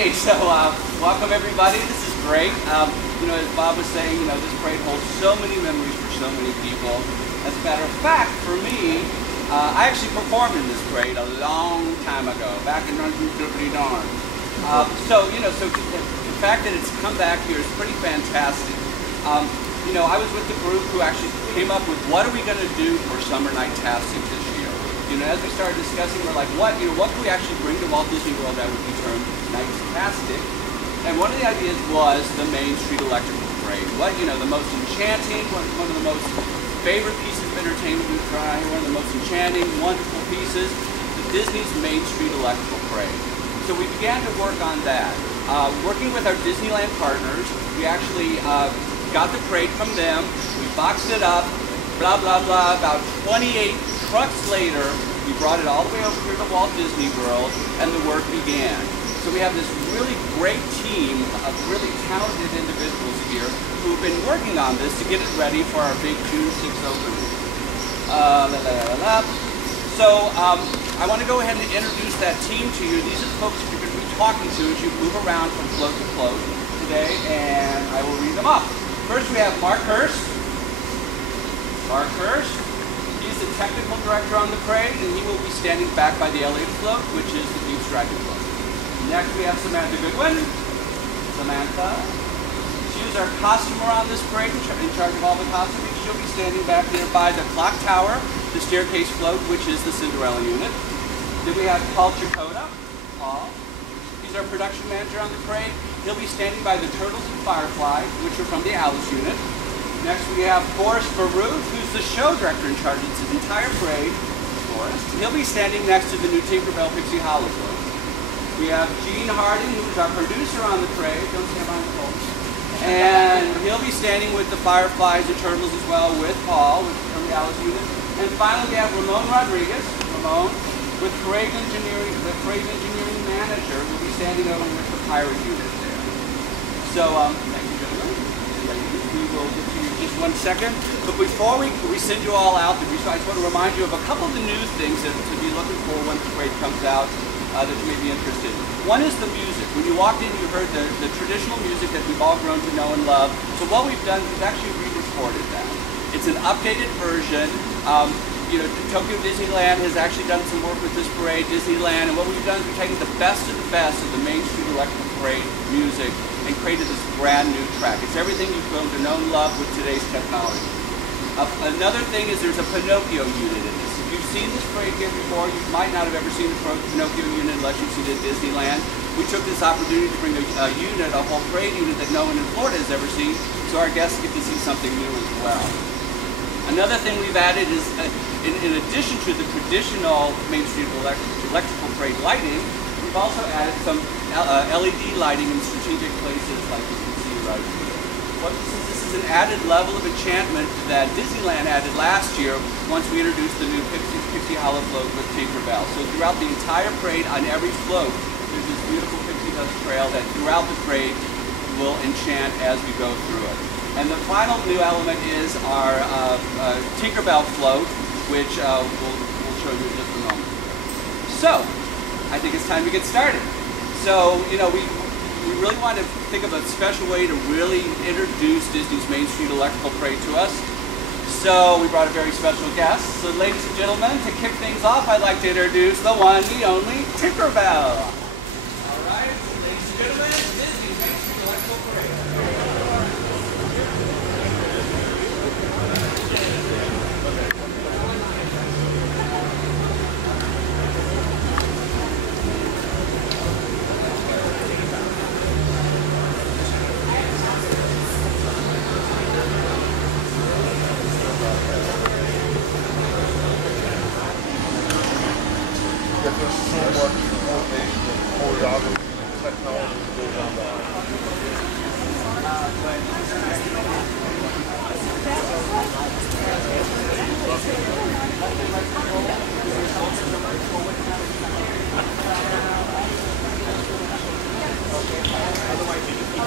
Okay, so welcome everybody. This is great. As Bob was saying, this parade holds so many memories for so many people. As a matter of fact, for me, I actually performed in this parade a long time ago, back in 1959. So the fact that it's come back here is pretty fantastic. I was with the group who actually came up with what are we going to do for Summer Nightastic this year. As we started discussing, we're like, what can we actually bring to Walt Disney World that would be termed Nightastic? And one of the ideas was the Main Street Electrical Parade. The most enchanting, one of the most favorite pieces of entertainment we try, one of the most enchanting, wonderful pieces, the Disney's Main Street Electrical Parade. So we began to work on that. Working with our Disneyland partners, we actually got the parade from them, we boxed it up, blah, blah, blah. About 28 trucks later, we brought it all the way over here to Walt Disney World, and the work began. So we have this really great team of really talented individuals here who've been working on this to get it ready for our big June 6th opening. So I want to go ahead and introduce that team to you. These are the folks you're going to be talking to as you move around from float to float today, and I will read them off. First we have Mark Hurst. Mark Hurst. He's the technical director on the parade, and he will be standing back by the elevated float, which is the Deep Dragon float. Next we have Samantha Goodwin. Samantha. She's our costumer on this parade, in charge of all the costuming. She'll be standing back there by the clock tower, the staircase float, which is the Cinderella unit. Then we have Paul Chakota. Paul. He's our production manager on the parade. He'll be standing by the Turtles and Firefly, which are from the Alice unit. Next we have Forrest Baruth, who's the show director in charge of this entire parade. Forrest. He'll be standing next to the new Tinkerbell Pixie Hollow float. We have Gene Harding, who's our producer on the parade. Don't stand behind the poles. And he'll be standing with the Fireflies and Turtles as well, with Paul, from the Alice unit. And finally we have Ramon Rodriguez. Ramon, with parade engineering, the parade engineering manager, will be standing over with the Pirate unit there. So, thank you, gentlemen. We will get to you in just one second. But before we send you all out, I just want to remind you of a couple of the new things that to be looking for when the parade comes out that you may be interested in. One is the music. When you walked in, you heard the traditional music that we've all grown to know and love. So what we've done, we've actually re-recorded that. It's an updated version. Tokyo Disneyland has actually done some work with this parade, Disneyland, and what we've done is we've taken the best of the Main Street Electrical Parade music and created this brand new track. It's everything you've grown to know and love with today's technology. Another thing is there's a Pinocchio unit in this. If you've seen this parade here before, you might not have ever seen the Pinocchio unit unless you've seen it at Disneyland. We took this opportunity to bring a unit, a whole parade unit that no one in Florida has ever seen, so our guests get to see something new as well. Another thing we've added is, in addition to the traditional Main Street electrical parade lighting, we've also added some LED lighting in strategic places like you can see right here. This is an added level of enchantment that Disneyland added last year once we introduced the new Pixie Hollow float with Tinkerbell. So throughout the entire parade, on every float, there's this beautiful pixie dust trail that throughout the parade will enchant as we go through it. And the final new element is our Tinkerbell float, which we'll show you in just a moment. So, I think it's time to get started. So, we really want to think of a special way to really introduce Disney's Main Street Electrical Parade to us. So, we brought a very special guest. So, ladies and gentlemen, to kick things off, I'd like to introduce the one, the only, Tinkerbell. All right, so ladies and gentlemen, Disney's Main Street Electrical Parade. There's so much innovation and choreography and technology that goes on that. Otherwise, you just keep